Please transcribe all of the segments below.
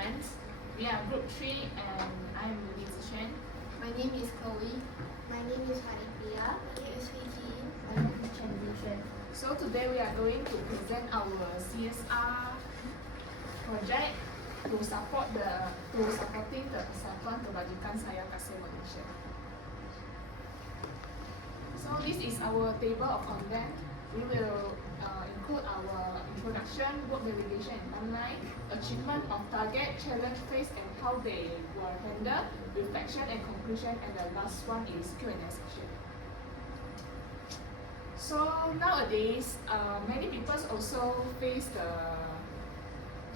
friends. We are group 3 and I'm Li Zishan. My name is Chloe. My name is Haripriya. My name is Fiji. My name is Chen Zishan. So today we are going to present our CSR project to supporting the Persatuan Kebajikan Saya Kasih Malaysia. So this is our table of content. We will include our introduction, work delegation and timeline, achievement of target, challenge faced and how they were handled, reflection and conclusion, and the last one is Q&A session. So nowadays, many people also face the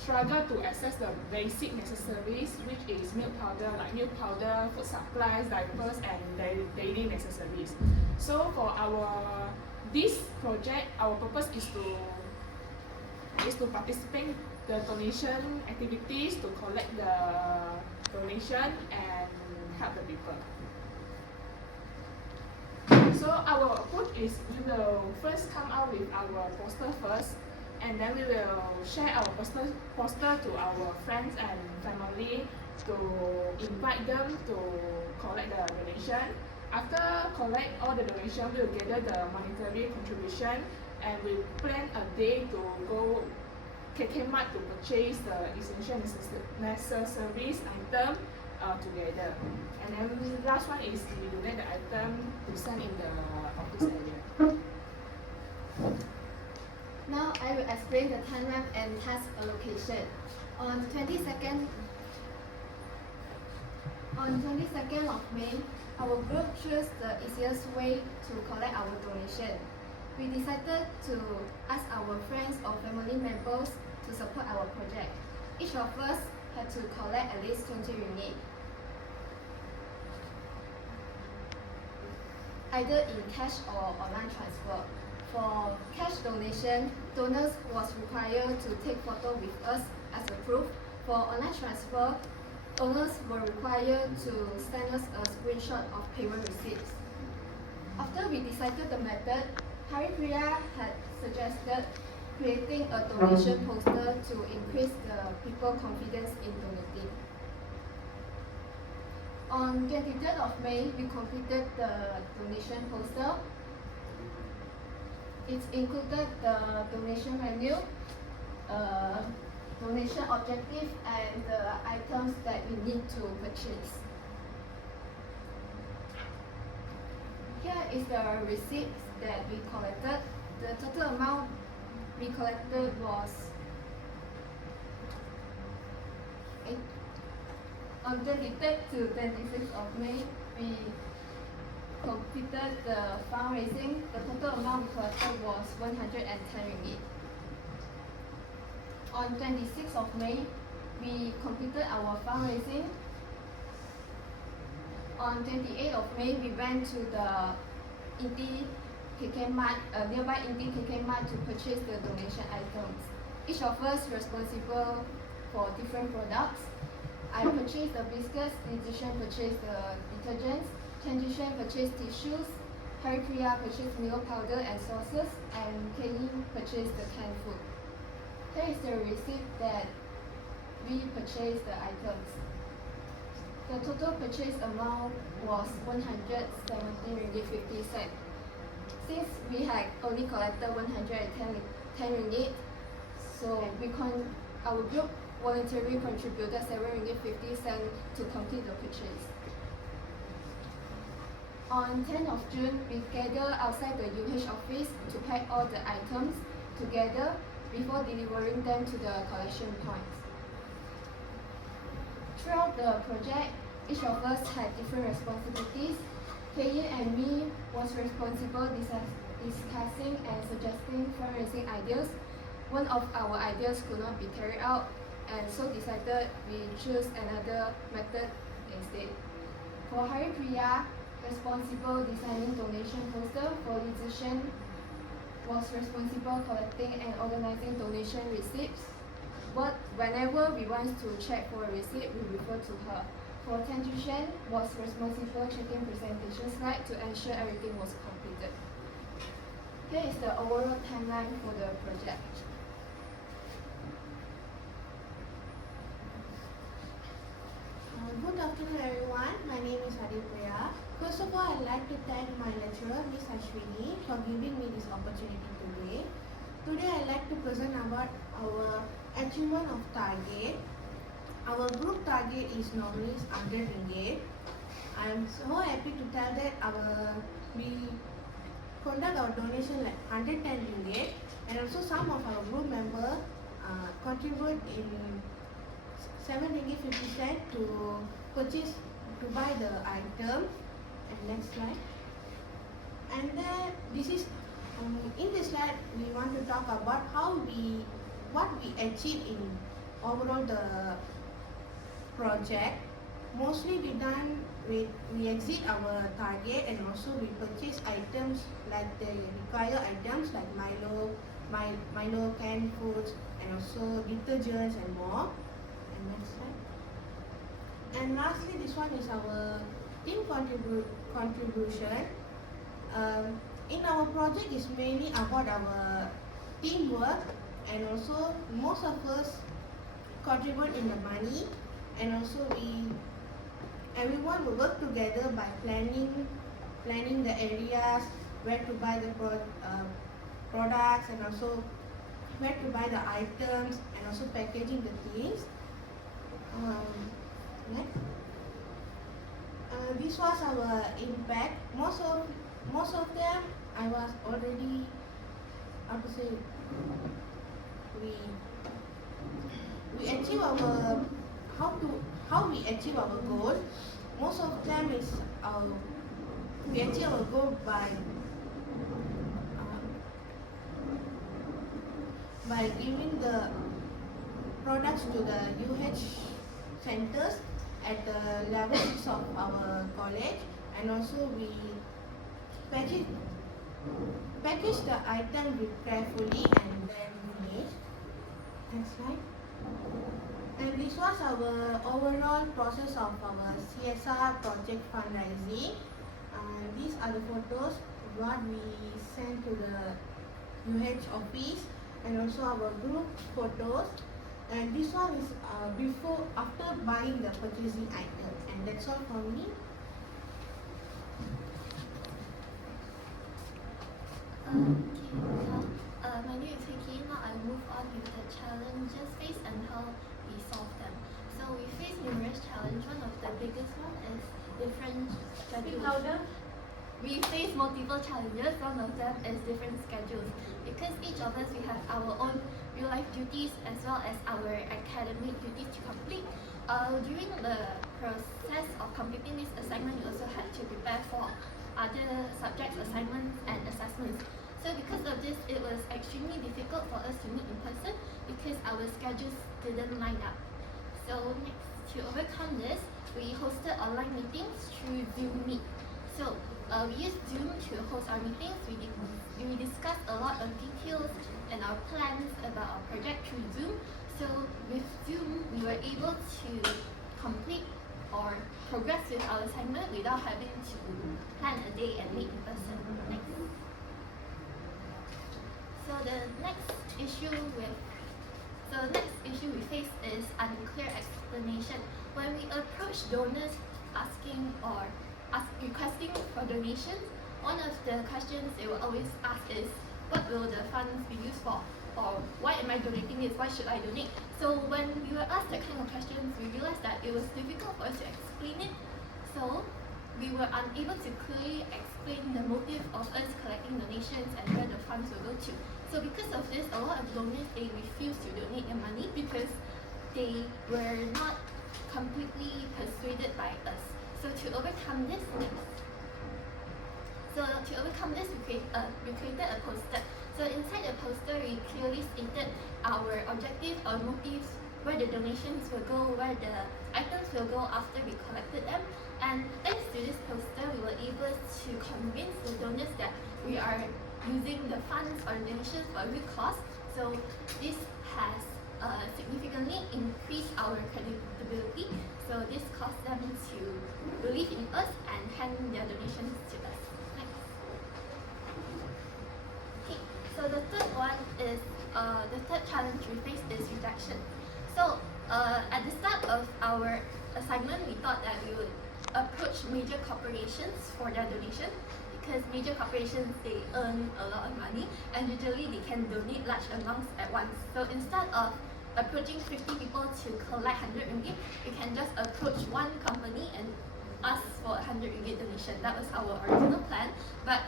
struggle to access the basic necessaries, which is milk powder, food supplies, diapers, and daily necessaries. So for this project, our purpose is to participate the donation activities, to collect the donation and help the people. So our approach is we will first come out with our poster first, and then we will share our poster to our friends and family to invite them to collect the donation. After collect all the donation, we will gather the monetary contribution and we plan a day to go KK Mart to purchase the essential necessaries item together. And then last one is we donate the item to send in the office area. Now I will explain the timeline and task allocation. On 22nd of May, our group chose the easiest way to collect our donation. We decided to ask our friends or family members to support our project. Each of us had to collect at least 20 ringgit, either in cash or online transfer. For cash donation, donors was required to take photo with us as a proof. For online transfer, owners were required to send us a screenshot of payment receipts. After we decided the method, Haripriya had suggested creating a donation poster to increase the people's confidence in donating. On 23rd of May, we completed the donation poster. It included the donation menu, donation objective, and the items that we need to purchase. Here is the receipts that we collected. The total amount we collected was on 23rd to 26th of May, we completed the fundraising. The total amount we collected was 110 ringgit. On 26th of May, we completed our fundraising. On 28th of May, we went to the Inti KK Mart, nearby Inti KK Mart to purchase the donation items. Each of us responsible for different products. I purchased the biscuits, Zishan purchased the detergents, Zishan purchased tissues, Haripriya purchased milk powder and sauces, and Kelly purchased the canned food. Here is the receipt that we purchased the items. The total purchase amount was 170 ringgit 50 cents. Since we had only collected 110 ringgit, so our group voluntarily contributed 7 ringgit 50 cents to complete the purchase. On 10th of June, we gathered outside the UH office to pack all the items together before delivering them to the collection points. Throughout the project, each of us had different responsibilities. Kei and me was responsible discussing and suggesting fundraising ideas. One of our ideas could not be carried out, and so decided we choose another method instead. For Haripriya, responsible designing donation poster. For Li Zishan, was responsible collecting and organizing donation receipts. But whenever we want to check for a receipt, we refer to her. For Zishan, was responsible checking presentation slide to ensure everything was completed. Here is the overall timeline for the project. Before, I'd like to thank my lecturer, Ms. Ashwini, for giving me this opportunity today. Today, I'd like to present about our achievement of target. Our group target is normally 100 ringgit. I'm so happy to tell that we conduct our donation like 110 ringgit, and also some of our group members contribute in 7 ringgit 50 cent to purchase to buy the item. And next slide. And then this is in this slide we want to talk about what we achieve in overall the project. Mostly we exceed our target, and also we purchase items like the required items like Milo, canned foods, and also detergents and more. And next slide. And lastly, this one is our team contribution. In our project is mainly about our teamwork, and also most of us contribute in the money, and also everyone will work together by planning the areas where to buy the products, and also where to buy the items, and also packaging the things. Next. This was our impact. Most of them I was already, how to say, we achieve our how we achieve our goal. Most of them is we achieve our goal by giving the products to the UH centers at the level 6 of our college, and also we package the item carefully and then finish. Next slide. And this was our overall process of our CSR project fundraising. These are the photos what we sent to the UH office, and also our group photos. And this one is after buying the purchasing item. And that's all for me. My name is Vicky. Now I move on with the challenges faced and how we solve them. So we face numerous challenges. One of the biggest one is different schedules. We face multiple challenges. One of them is different schedules, because each of us we have our own real life duties as well as our academic duties to complete. During the process of completing this assignment, we also had to prepare for other subjects, assignments, and assessments. So because of this, it was extremely difficult for us to meet in person because our schedules didn't line up. So next, to overcome this, we hosted online meetings through Zoom Meet. So we used Zoom to host our meetings. We discussed a lot of details and our plans about our project through Zoom. So with Zoom, we were able to complete or progress with our assignment without having to plan a day and meet in person. Next. So the next issue we face is unclear explanation. When we approach donors requesting for donations, one of the questions they will always ask is, what will the funds be used for? Or why am I donating this? Why should I donate? So when we were asked that kind of questions, we realized that it was difficult for us to explain it. So we were unable to clearly explain the motive of us collecting donations and where the funds will go to. So because of this, a lot of donors, they refused to donate their money because they were not completely persuaded by us. So to overcome this, we created a poster. So inside the poster, we clearly stated our objective or motives, where the donations will go, where the items will go after we collected them. And thanks to this poster, we were able to convince the donors that we are using the funds or donations for a good cause. So this has significantly increased our credibility. So this caused them to believe in us and hand their donations to us. Next. Okay, so the third challenge we faced is rejection. So at the start of our assignment, we thought that we would approach major corporations for their donation, because major corporations, they earn a lot of money and usually they can donate large amounts at once. So instead of approaching 50 people to collect 100 ringgit, you can just approach one company and ask for 100 ringgit donation. That was our original plan, but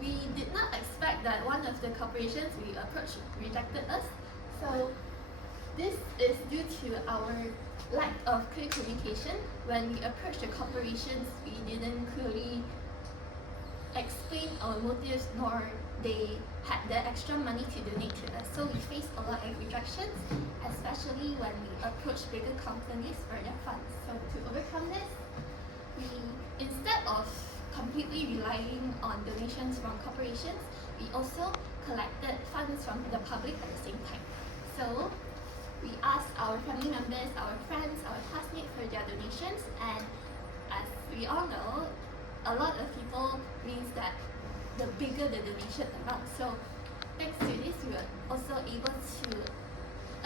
we did not expect that one of the corporations we approached rejected us. So this is due to our lack of clear communication. When we approached the corporations, we didn't clearly explain our motives, nor they had the extra money to donate to us. So we faced a lot of rejections, especially when we approached bigger companies for their funds. So to overcome this, we, instead of completely relying on donations from corporations, we also collected funds from the public at the same time. So we asked our family members, our friends, our classmates for their donations, and as we all know, a lot of people means that the bigger the donation amount. So thanks to this, we were also able to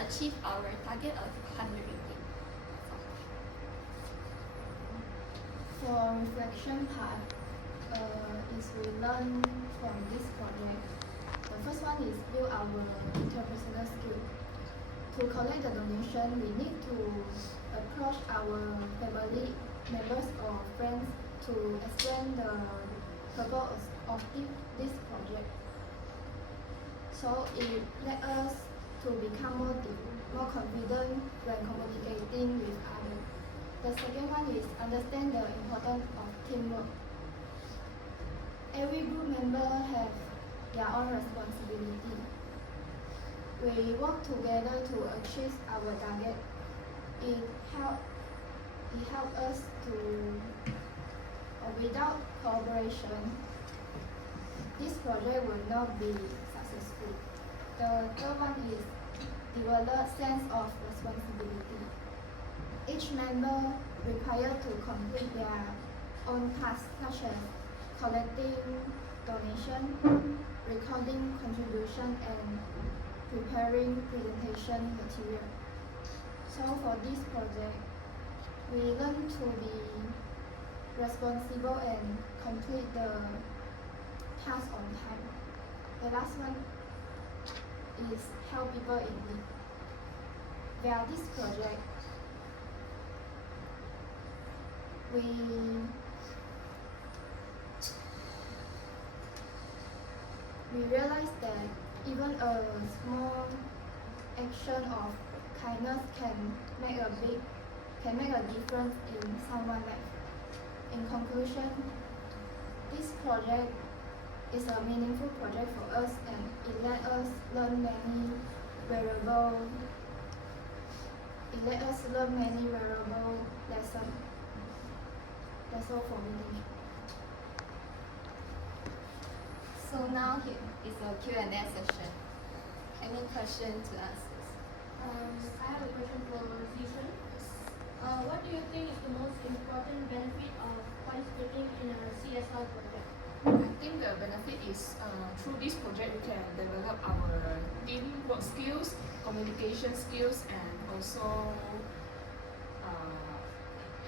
achieve our target of 100 ringgit. For reflection part, is we learn from this project. The first one is build our interpersonal skill. To collect the donation, we need to approach our family members or friends to explain the purpose of this project. So it let us to become more confident when communicating with others. The second one is understand the importance of teamwork. Every group member have their own responsibility. We work together to achieve our target. It help us to, without cooperation, this project will not be successful. The third one is develop sense of responsibility. Each member required to complete their own tasks such as collecting donation, recording contribution, and preparing presentation material. So for this project, we learn to be responsible and complete the task on time. The last one is help people in need. Via this project, we realize that even a small action of kindness can make a difference in someone's life. In conclusion, this project is a meaningful project for us, and it let us learn many valuable lessons. That's all for me. So now here is a Q&A session. Any question to ask? I have a question for Zishan. What do you think is the most important benefit of participating in a CSR project? I think the benefit is through this project we can develop our teamwork skills, communication skills, and also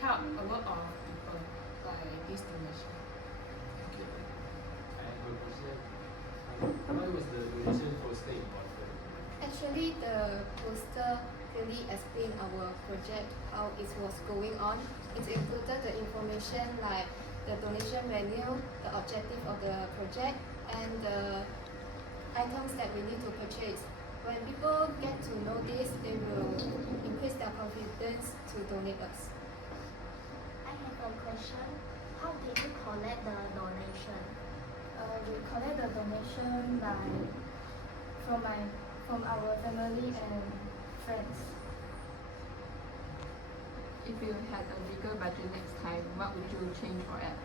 help a lot of people by this donation. Thank you. I have a question. Why was the donation poster important? Actually, the poster really explained our project, how it was going on. It included the information like the donation venue, the objective of the project, and the items that we need to purchase. When people get to know this, they will increase their confidence to donate us. I have a question. How did you collect the donation? We collect the donation from our family and friends. If you had a bigger budget next time, what would you change for it?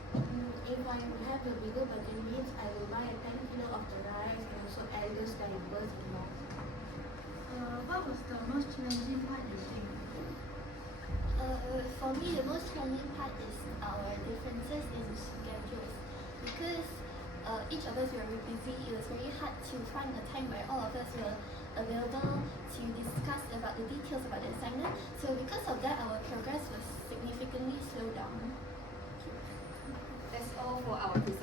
If I have a bigger budget means I will buy a 10 kilo of the rice and also elders diapers in more. What was the most challenging part you think? For me, the most challenging part is our differences in schedules, because each of us were very busy. It was very hard to find a time where all of us were available to discuss about the details about the assignment. So because of that, our progress was significantly slowed down. participate.